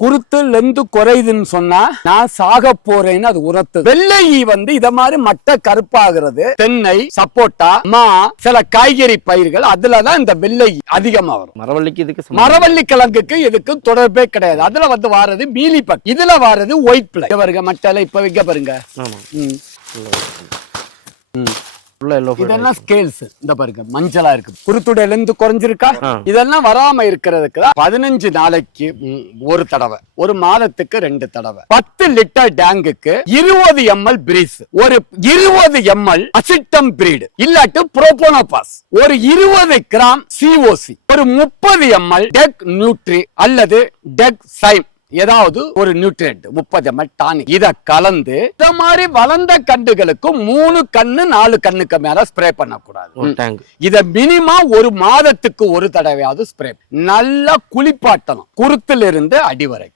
குருத்து லெந்து குறையுதுன்னு சொன்னா நான் சாக போறேன்னு அது உரத்து. வெள்ளை ஈ வந்து இத மாதிரி மட்டை கருப்பாகிறது. தென்னை சப்போட்டா மா சில காய்கறி பயிர்கள் அதுலதான் இந்த வெள்ளை அதிகமா வரும். மரவள்ளிக்கு இதுக்கு மரவள்ளி கிழங்குக்கு இதுக்கு தொடர்பே கிடையாது. அதுல வந்து வாரது மீலிபட் இதுல வாரது ஒயிட் பிளை பாருங்க மட்டல இப்ப வைக்க பாருங்க. ஆமா. ம். ஃபுல்லா எல்லோ இதெல்லாம் ஸ்கேல்ஸ் இந்த பாருங்க மஞ்சளா இருக்கு. குருத்துடைய லெந்து குறைஞ்சிருக்கா. இதெல்லாம் வராம இருக்கிறதுக்கு தான் பதினஞ்சு நாளைக்கு ஒரு தடவை. ஒரு மாதத்துக்கு ரெண்டு தடவை. பத்து லிட்டர் டேங்குக்கு இருபது எம்எல் பிரீஸ் ஒரு இருபது எம்எல் அசிட்டம் பிரீடு இல்லாட்டி புரோபோனோபாஸ் ஒரு இருபது கிராம் சிஓசி ஒரு முப்பது எம்எல் டெக் நியூட்ரி அல்லது டெக் சைம் ஏதாவது ஒரு நியூட்ரியன்ட் முப்பது எம்எல் டானிக் இத கலந்து இந்த மாதிரி வளர்ந்த கண்டுகளுக்கு மூணு கண்ணு நாலு கண்ணுக்கு மேல ஸ்ப்ரே பண்ணக்கூடாது. இத மினிமம் ஒரு மாதத்துக்கு ஒரு தடவையாவது ஸ்ப்ரே நல்லா குளிப்பாட்டணும். குருத்துல இருந்து அடிவரை.